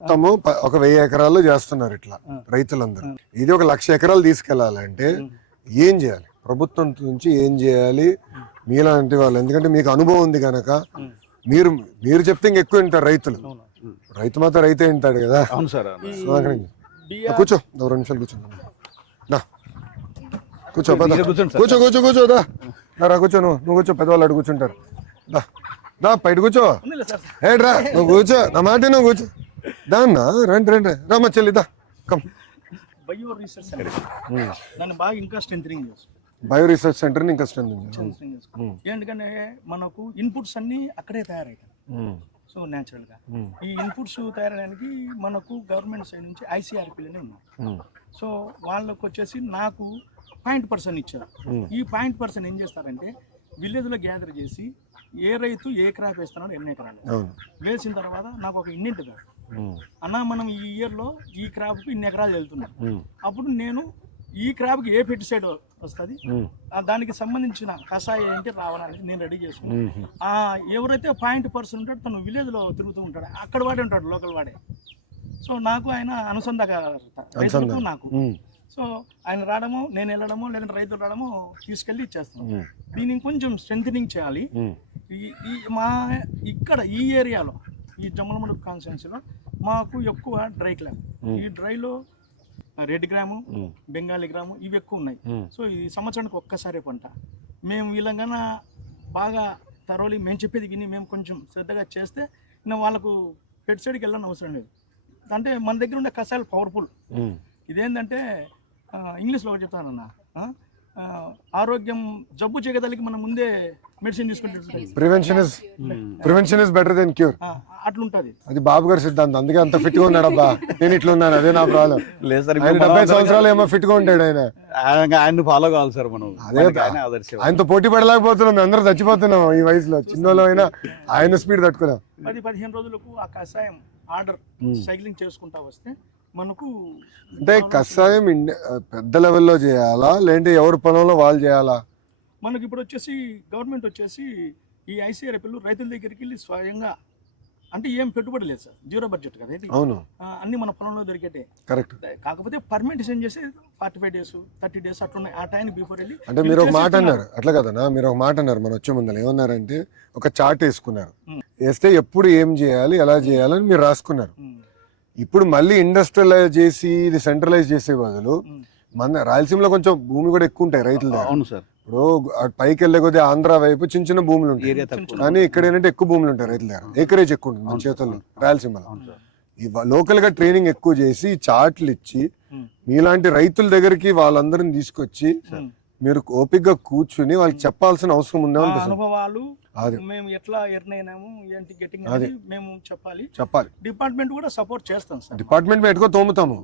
మొత్తము ఒక 1000 ఎకరాల్లో చేస్తున్నారు ఇట్లా రైతులందరూ. ఇది ఒక 1,00,000 ఎకరాలు తీసుకెళ్లాలంటే ఏం చేయాలి? ప్రభుత్వం నుంచి ఏం చేయాలి? మీలాంటి వాళ్ళు, ఎందుకంటే మీకు అనుభవం ఉంది కనుక మీరు మీరు చెప్తే ఇంకెక్కువ వింటారు రైతులు. రైతు మాత్రం రైతే వింటాడు కదా. అవును సార్. కూర్చో, 2 నిమిషాలు కూర్చో. కూర్చో కూర్చో కూర్చో కూర్చో రా కూర్చో. నువ్వు కూర్చో, పెద్దవాళ్ళు అటు కూర్చుంటారు. దా బయట కూర్చో. ఏడ్రా నువ్వు కూర్చో, నా మాట నువ్వు కూర్చో. దాన్నా రండి రండి రామ చెల్లిదా కమ్. బయో రీసెర్చ్ సెంటర్ దాన్ని బాగా ఇంకా స్ట్రెంథనింగ్ చేస్తాం. బయో రీసెర్చ్ సెంటర్ ఇంకా స్ట్రెంథనింగ్ ఎందుకంటే మనకు ఇన్పుట్స్ అన్ని అక్కడే తయారవుతాయి. సో న్యాచురల్ గా ఈ ఇన్పుట్స్ తయారడానికి మనకు గవర్నమెంట్ సైడ్ నుంచి ICRPలనే ఉన్నాయి. సో వాళ్ళకు వచ్చేసి నాకు 0.% ఇచ్చారు. ఈ 0.% ఏం చేస్తారంటే విలేజ్ లో గ్యాదర్ చేసి ఏ రైతు ఏ క్రాప్ వేస్తున్నాడో ఎన్ని ఎకరాలు వేసిన తర్వాత నాకు ఒక ఇన్నింటి కాదు అన్న, మనం ఈ ఇయర్ లో ఈ క్రాప్ కు ఇన్ని ఎకరాలు వెళ్తున్నాం. అప్పుడు నేను ఈ క్రాప్ కి ఏ పెస్టిసైడ్ వస్తుంది, దానికి సంబంధించిన కషాయం ఏంటి రావడానికి నేను రెడీ చేసుకున్నాను. ఎవరైతే 0.% ఉంటాడో తను విలేజ్ లో తిరుగుతూ ఉంటాడు, అక్కడ వాడే ఉంటాడు, లోకల్ వాడే. సో నాకు ఆయన అనుసంధానం నాకు. సో ఆయన రావడము, నేను వెళ్ళడము, లేదంటే రైతులు రావడము, తీసుకెళ్ళి ఇచ్చేస్తాను. దీన్ని కొంచెం స్ట్రెంథనింగ్ చేయాలి. మా ఇక్కడ ఈ ఏరియాలో ఈ జమ్మలమడుగు కాన్స్టిట్యున్సీలో మాకు ఎక్కువ డ్రై క్లాప్. ఈ డ్రైలో రెడ్ గ్రాము, బెంగాలీ గ్రాము ఇవి ఎక్కువ ఉన్నాయి. సో ఈ సంవత్సరానికి ఒక్కసారి పంట. మేము వీళ్ళంగా బాగా తరోలి మేము చెప్పేది విని మేము కొంచెం శ్రద్ధగా చేస్తే వాళ్ళకు పెస్టిసైడ్కి వెళ్ళని అవసరం లేదు. అంటే మన దగ్గర ఉండే కషాయాలు పవర్ఫుల్. ఇదేంటంటే ఇంగ్లీష్లో ఒకటి చెప్తానన్నా, ఆరోగ్యం జబ్బు చేయగలిగి మనం ముందే మెడిసిన్ తీసుకుంటే prevention is better than cure అట్లుంటది. అది బాబు గారి సిద్ధాంతం. అందుకే అంత ఫిట్ గా ఉన్నాడు. అబ్బా నేను ఇట్లా ఉన్నాను, అదే నా ప్రాబ్లం. 70 సంవత్సరాలు ఏమో ఫిట్ గా ఉంటాడు ఆయన. ఆయన ఫాలో కావాలి సార్ మనం. అదే ఆయనతో పోటీ పడలేకపోతున్నాం, అందరూ చచ్చిపోతున్నాం ఈ వయసులో. చిన్నలో అయినా ఆయన స్పీడ్ తట్టుకున్నాం. 10-15 రోజులకు ఆ కషాయం ఆర్డర్ సైక్లింగ్ చేసుకుంటా వస్తే మనకు అంటే కషాయం పెద్ద లెవెల్లో చేయాలా, లేదంటే ఎవరి పొలంలో వాళ్ళు చేయాలా? మనకి ఇప్పుడు వచ్చేసి గవర్నమెంట్ వచ్చేసి ఈ ICRPలు రైతుల దగ్గరికి వెళ్ళి స్వయంగా, అంటే ఏం పెట్టుబడి లేదు సార్, 0 బడ్జెట్ కదా ఇది. అవును, అన్ని మన పొలంలో దొరికేటే. కరెక్ట్. కాకపోతే పర్మిటేషన్ చేసి 45 days 30 days అట్లున్నాయి. ఆ టైం బిఫోర్ వెళ్ళి అంటే మీరు ఒక మాట అన్నారు అట్లా కదనా, మీరు ఒక మాట అన్నారు మన వచ్చే ముందర. ఏమన్నారంటే ఒక చార్ట్ వేసుకున్నారు, వేస్తే ఎప్పుడు ఏం చేయాలి ఎలా చేయాలని మీరు రాసుకున్నారు. ఇప్పుడు మళ్ళీ ఇండస్ట్రియలైజ్ చేసి ఇది సెంట్రలైజ్ చేసే బదులు మన రాయలసీమలో కొంచెం భూమి కూడా ఎక్కువ ఉంటాయి రైతుల దగ్గర. అవును సార్. ఇప్పుడు పైకి వెళ్ళే కొద్దిగా ఆంధ్ర వైపు చిన్న చిన్న భూములు ఉంటాయి, కానీ ఇక్కడ ఏంటంటే ఎక్కువ భూములు ఉంటాయి రైతుల దగ్గర. ఏకరేజ్ ఎక్కువ ఉంటుంది మన చేతుల్లో రాయలసీమలో. లోకల్ గా ట్రైనింగ్ ఎక్కువ చేసి చార్ట్లు ఇచ్చి మీలాంటి రైతుల దగ్గరికి వాళ్ళందరిని తీసుకొచ్చి మీరు ఓపికగా కూర్చుని వాళ్ళకి చెప్పాల్సిన అవసరం ఉందా? అనుభవాలు మేము ఎట్లా ఎర్నైనాము ఏంటి గెట్టింగ్ మేము చెప్పాలి. డిపార్ట్మెంట్ కూడా సపోర్ట్ చేస్తాం సార్. డిపార్ట్మెంట్ పెట్టుకో తోముతాము,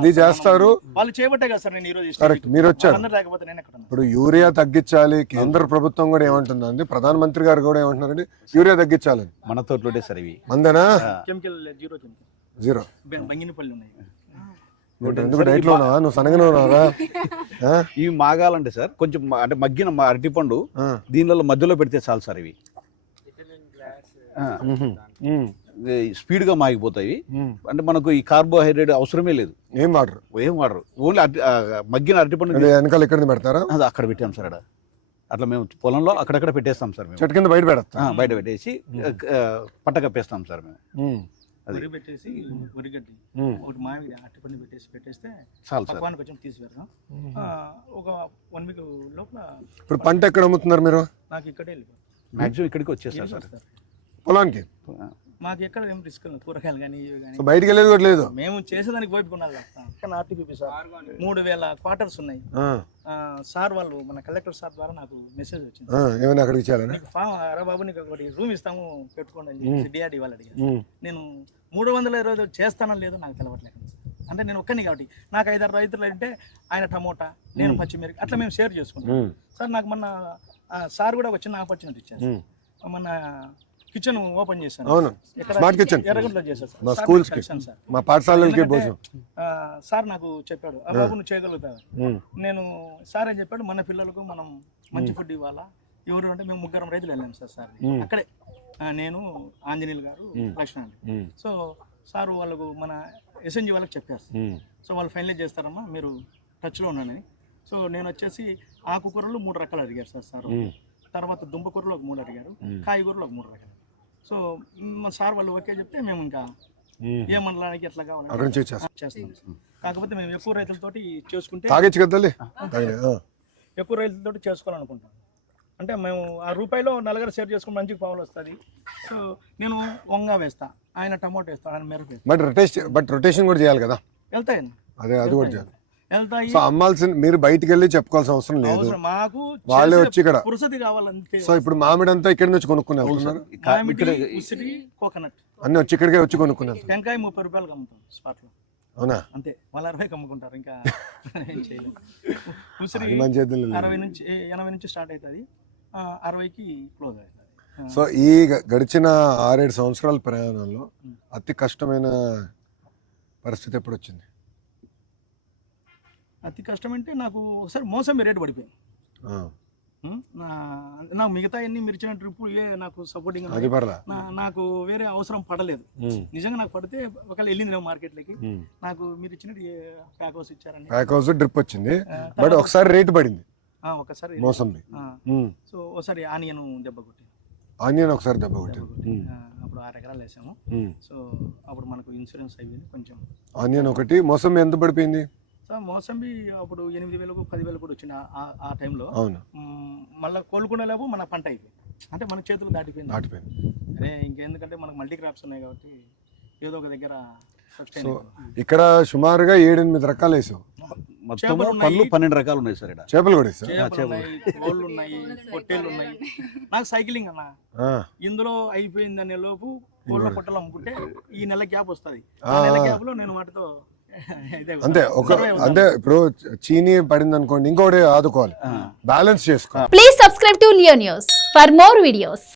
అది చేస్తారు. వాళ్ళు చేయబట్టే కదా సార్ నేను ఈ రోజు కరెక్ట్ మీరు వచ్చారు. లేకపోతే నేను ఎక్కడ. ఇప్పుడు యూరియా తగ్గించాలి, కేంద్ర ప్రభుత్వం కూడా ఏమంటుందండి, ప్రధానమంత్రి గారు కూడా ఏమంటున్నారండి, యూరియా తగ్గించాలి. మన తోటలోనే సార్ ఇవి మందేనా? కెమికల్ జీరో బంగినపల్లి ఉన్నాయి. నువ్వు సనగనే ఉన్నావా? ఇవి మాగాలంటే సార్ కొంచెం అంటే మగ్గిన అరటిపండు దీనిలో మధ్యలో పెడితే చాలు సార్. ఇవి స్పీడ్ గా మాగిపోతాయి. అంటే మనకు ఈ కార్బోహైడ్రేట్ అవసరమే లేదు. ఏం వాడరు ఓన్లీ మగ్గిన అరటిపండు వెనకాల ఎక్కడ పెడతారా? అది అక్కడ పెట్టాం సార్. అట్లా మేము పొలంలో అక్కడక్కడ పెట్టేస్తాం సార్. మేము చెట్టు కింద బయట పెట్టేసి పట్ట కప్పేస్తాం సార్ మేము. వరి పెట్టేసి వరిగడ్డి ఒకటి మామిడి అట్టిపండు పెట్టేస్తే పక్వానికి కొంచెం తీసివేద్దాం. ఒక 1 week లోపల. ఇప్పుడు పంట ఎక్కడ అమ్ముతున్నారు మీరు? నాకు ఇక్కడే మాక్సిమం ఇక్కడికి వచ్చేస్తారు సార్ పొలానికి. మాకు ఎక్కడ ఏం రిస్క్ లేదు, కూరగాయలు కానీ ఇవి కానీ. బయటికి వెళ్ళేది కూడా లేదు. మేము చేసేదానికి పోయిపోకున్నాను. RTP సార్ 3000 క్వార్టర్స్ ఉన్నాయి సార్. వాళ్ళు మన కలెక్టర్ సార్ ద్వారా నాకు మెసేజ్ వచ్చింది, ఏమైనా అక్కడికి ఇచ్చారని. బాబు నీకు ఒకటి రూమ్ ఇస్తాము పెట్టుకోండి అని చెప్పి DRD వాళ్ళు అడిగారు. నేను 320 చేస్తానని లేదో నాకు తెలవట్లేదు. అంటే నేను ఒక్కని కాబట్టి నాకు 5-6 రైతులు అంటే ఆయన టమోటా, నేను పచ్చిమిరపకాయ, అట్లా మేము షేర్ చేసుకుంటాం సార్. నాకు మొన్న సార్ కూడా ఒక చిన్న ఆపర్చునిటీ ఇచ్చారు. మన కిచెన్ ఓపెన్ చేశాను. అవును, స్మార్ట్ కిచెన్ ఎర్రగడ్డలో చేశాను సార్. మా స్కూల్స్ కి, మా పాఠశాలలకి భోజనం సార్ నాకు చెప్పాడు, ఆ బాబు నువ్వు చేయగలుగుతావు. నేను సార్ అని చెప్పాడు, మన పిల్లలకు మనం మంచి ఫుడ్ ఇవ్వాలా. ఎవరు అంటే మేము 3 రైతులు వెళ్ళాం సార్. అక్కడే నేను, ఆంజనేయులు గారు, లక్ష్మణ్. సో సార్ వాళ్ళకు మన ఎస్ఎన్జి వాళ్ళకి చెప్పేస్తారు. సో వాళ్ళు ఫైనలైజ్ చేస్తారమ్మా, మీరు టచ్లో ఉన్నానని. సో నేను వచ్చేసి ఆకుకూరలు 3 రకాలు అడిగారు సార్. తర్వాత దుంపకూరలు ఒక 3 అడిగారు, కాయగూరలు ఒక 3 రకాలు. సో మా సార్ వాళ్ళు ఓకే చెప్తే మేము ఇంకా ఏ మండలానికి ఎట్లా కావాలని చేస్తాం. కాకపోతే మేము ఎక్కువ రైతులతోటి చేసుకుంటే ఎక్కువ రైతులతోటి చేసుకోవాలనుకుంటాం. అంటే మేము ఆ రూపాయిలో నలుగురు షేర్ చేసుకుని మంచిగా పావులు వస్తుంది. సో నేను వంగ వేస్తా, ఆయన టమోటో వేస్తా, ఆయన మిరప వేస్తా. బట్ రొటేషన్ కూడా చేయాలి కదా. వెళ్తాయి అది కూడా చేయాలి. వెళ్తాయి. సో అమ్మాల్సిన మీరు బయటికి వెళ్ళి చెప్పుకోవాల్సిన అవసరం లేదు, మాకు వాళ్ళే వచ్చి ఇక్కడ పురుసతి కావాలంతే. సో ఇప్పుడు మామిడి అంతా ఇక్కడ నుంచి కొనుక్కునే వెళ్తున్నారు, ఉసిరి, కోకోనట్ అన్ని వచ్చి ఇక్కడికే వచ్చి కొనుక్కున్నారు. టెంకాయ 30 రూపాయలు అమ్ముతాం స్పాట్ లో. అవునా? అంతే, వాళ్ళు 60కి అమ్ముకుంటారు. ఇంకా ఏం చేయలేదు. ఉసిరి 60 నుంచి 80 నుంచి స్టార్ట్ అవుతుంది, 60కి క్లోజ్ అవుతుంది. సో ఈ గడిచిన 6-7 సంవత్సరాల ప్రయాణంలో అతి కష్టమైన పరిస్థితి ఎప్పుడు వచ్చింది? అతి కష్టం అంటే నాకు ఒకసారి మోసంబి రేటు పడిపోయింది. నాకు మిగతా అన్ని మీరు ఇచ్చిన ట్రిప్ నాకు సపోర్టింగ్, నాకు వేరే అవసరం పడలేదు. నిజంగా నాకు పడితే ఒకవేళ వెళ్ళింది మార్కెట్లోకి. నాకు మీరు ఇచ్చినట్టు ప్యాక్ హౌస్ ఇచ్చారని, ప్యాక్ హౌస్ డ్రిప్ వచ్చింది, బట్ ఒకసారి రేటు పడింది ఒకసారి మోసంబి. సో ఒకసారి ఆనియన్ దెబ్బ కొట్టింది, ఒకసారి దెబ్బ కొట్టింది. అప్పుడు 6 ఎకరాలు వేసాము. సో అప్పుడు మనకు ఇన్సూరెన్స్ అయిపోయింది కొంచెం. ఆనియన్ ఒకటి, మోసంబి ఎంత పడిపోయింది? సార్ మోసంబి అప్పుడు 8,000 10,000 కూడా వచ్చింది ఆ టైంలో. అవును, మళ్ళీ కోలుకునేలేపు మన పంట అయిపోయింది, అంటే మన చేతులు దాటిపోయింది. అదే ఇంకెందుకంటే మనకు మల్టీ క్రాప్స్ ఉన్నాయి కాబట్టి ఏదో ఒక దగ్గర. సో ఇక్కడ సుమారుగా 7-8 రకాలు వేసావు. మొత్తం పళ్ళు 12 రకాలు ఉన్నాయి సార్. చేపలు కూడా వేసావు? కోళ్ళు ఉన్నాయి, పొట్టేళ్ళు ఉన్నాయి. నాకు సైక్లింగ్ అన్న, ఇందులో అయిపోయిందనే లోపు కోళ్ళ పొట్టలు అమ్ముకుంటే ఈ నెల గ్యాప్ వస్తుంది. ఆ నెల గ్యాప్ లో నేను వాటితో అంటే ఇప్పుడు చీనీ పడింది అనుకోండి, ఇంకోటి ఆదుకోవాలి, బ్యాలెన్స్ చేసుకోవాలి. Please subscribe to Leo news for more videos.